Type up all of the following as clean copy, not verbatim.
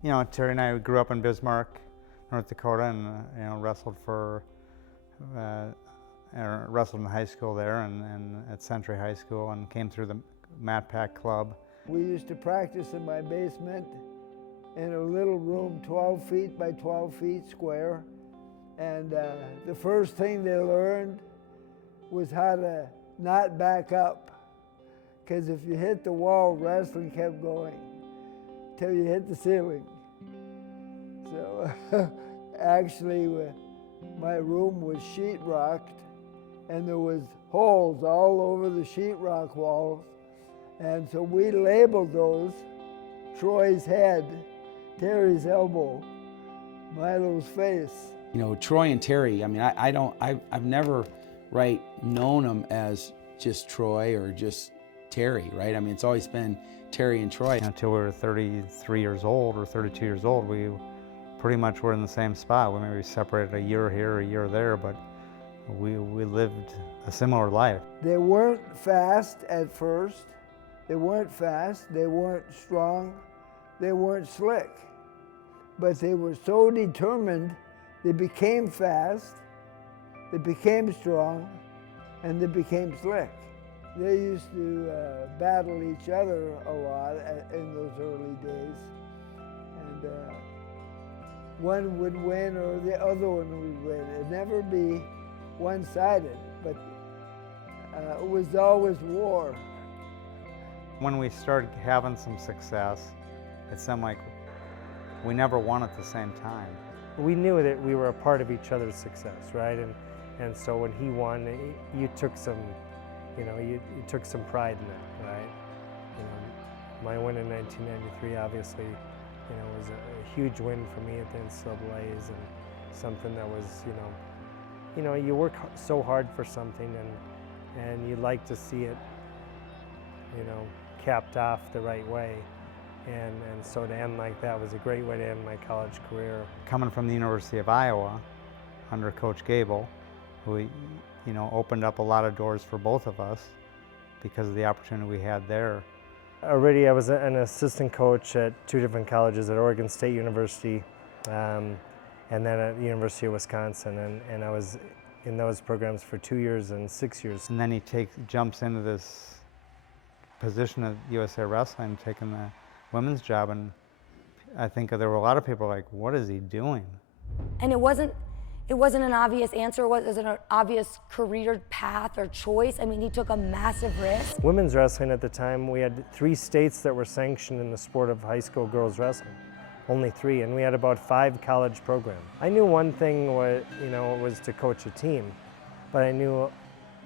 You know, Terry and I grew up in Bismarck, North Dakota, and wrestled in high school there and at Century High School, and came through the Mat Pack Club. We used to practice in my basement in a little room 12 feet by 12 feet square. And the first thing they learned was how to not back up. Because if you hit the wall, wrestling kept going till you hit the ceiling. So actually, my room was sheetrocked, and there was holes all over the sheetrock walls. And so we labeled those Troy's head, Terry's elbow, Milo's face. You know, Troy and Terry, I mean, I've never, right, known them as just Troy or just Terry, right? I mean, it's always been Terry and Troy. Until we were 33 years old or 32 years old, we pretty much were in the same spot. We maybe separated a year here, a year there, but we lived a similar life. They weren't fast at first. They weren't fast, they weren't strong, they weren't slick. But they were so determined, they became fast, they became strong, and they became slick. They used to battle each other a lot in those early days. And one would win or the other one would win. It'd never be one-sided, but it was always war. When we started having some success, it seemed like we never won at the same time. We knew that we were a part of each other's success, right? And so when he won, you took some, you took some pride in that, right? My win in 1993 obviously, was a huge win for me at the NCAAs, and something that was, you work so hard for something, and you like to see it, capped off the right way. And so to end like that was a great way to end my college career. Coming from the University of Iowa under Coach Gable, who opened up a lot of doors for both of us because of the opportunity we had there. Already I was an assistant coach at two different colleges, at Oregon State University and then at the University of Wisconsin, and I was in those programs for 2 years and 6 years. And then he jumps into this position at USA Wrestling, taking the women's job, and I think there were a lot of people like, what is he doing? And it wasn't an obvious answer, it wasn't an obvious career path or choice. I mean, he took a massive risk. Women's wrestling at the time, we had 3 states that were sanctioned in the sport of high school girls wrestling. Only 3, and we had about 5 college programs. I knew one thing was to coach a team, but I knew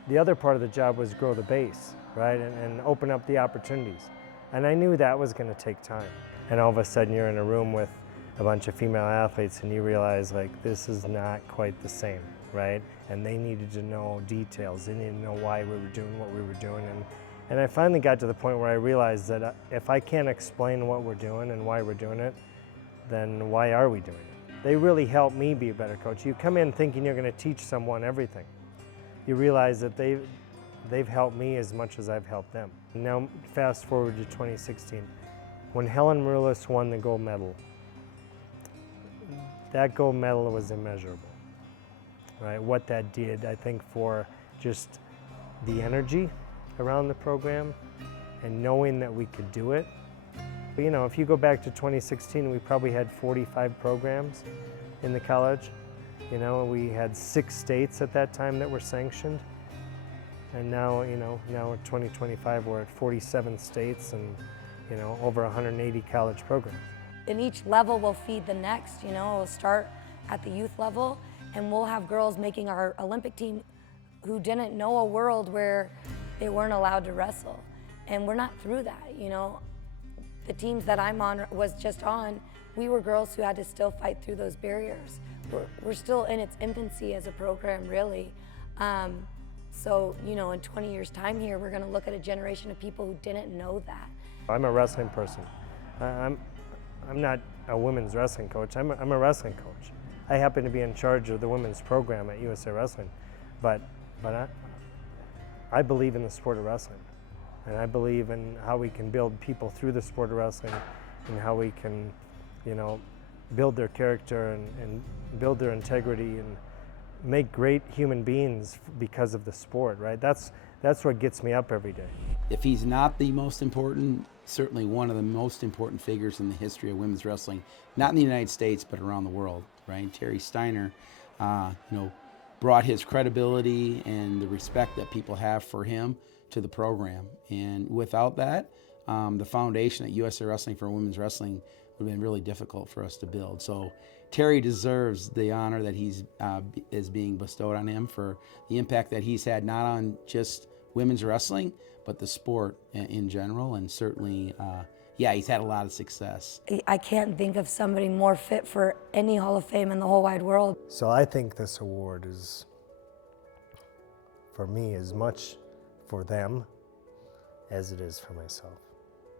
the other part of the job was grow the base, right, and open up the opportunities. And I knew that was going to take time. And all of a sudden you're in a room with a bunch of female athletes and you realize, like, this is not quite the same, right? And they needed to know details. They needed to know why we were doing what we were doing. And I finally got to the point where I realized that if I can't explain what we're doing and why we're doing it, then why are we doing it? They really helped me be a better coach. You come in thinking you're going to teach someone everything. You realize that they've helped me as much as I've helped them. Now, fast forward to 2016. When Helen Maroulis won the gold medal, that gold medal was immeasurable, right? What that did, I think, for just the energy around the program and knowing that we could do it. If you go back to 2016, we probably had 45 programs in the college. We had 6 states at that time that were sanctioned. And now, now in 2025, we're at 47 states and, over 180 college programs. And each level will feed the next, We'll start at the youth level, and we'll have girls making our Olympic team who didn't know a world where they weren't allowed to wrestle. And we're not through that, The teams that I'm on, we were girls who had to still fight through those barriers. We're still in its infancy as a program, really. So, in 20 years' time here, we're going to look at a generation of people who didn't know that. I'm a wrestling person. I'm not a women's wrestling coach. I'm a wrestling coach. I happen to be in charge of the women's program at USA Wrestling, but I believe in the sport of wrestling, and I believe in how we can build people through the sport of wrestling, and how we can you know, build their character and build their integrity and make great human beings because of the sport, right? That's what gets me up every day. If he's not the most important, certainly one of the most important figures in the history of women's wrestling, not in the United States, but around the world, right? Terry Steiner, brought his credibility and the respect that people have for him to the program. And without that, the foundation at USA Wrestling for women's wrestling would have been really difficult for us to build. So Terry deserves the honor that is being bestowed on him for the impact that he's had, not on just women's wrestling, but the sport in general. And certainly, he's had a lot of success. I can't think of somebody more fit for any Hall of Fame in the whole wide world. So I think this award is, for me, as much for them as it is for myself.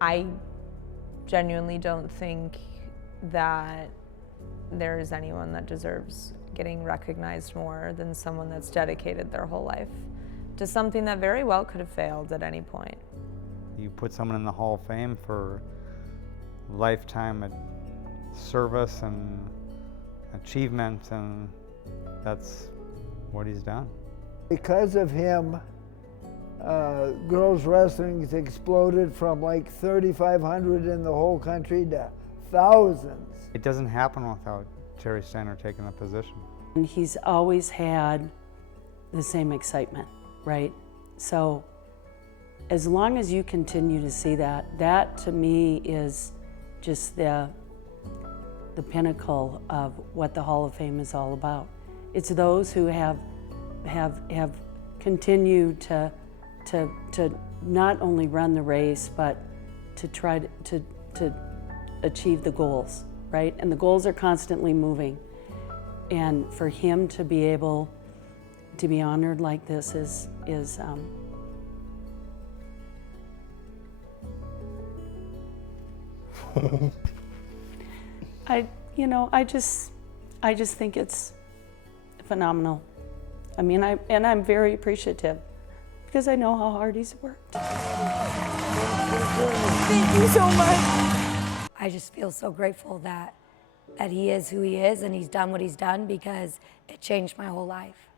I genuinely don't think that there is anyone that deserves getting recognized more than someone that's dedicated their whole life to something that very well could have failed at any point. You put someone in the Hall of Fame for lifetime service and achievement, and that's what he's done. Because of him, girls wrestling has exploded from like 3,500 in the whole country to thousands. It doesn't happen without Terry Steiner taking the position. And he's always had the same excitement, right? So as long as you continue to see that, that to me is just the pinnacle of what the Hall of Fame is all about. It's those who have continued to not only run the race, but to try to achieve the goals, right? And the goals are constantly moving. And for him to be able to be honored like this is I just think it's phenomenal. I mean, I'm very appreciative because I know how hard he's worked. Thank you so much. I just feel so grateful that he is who he is and he's done what he's done, because it changed my whole life.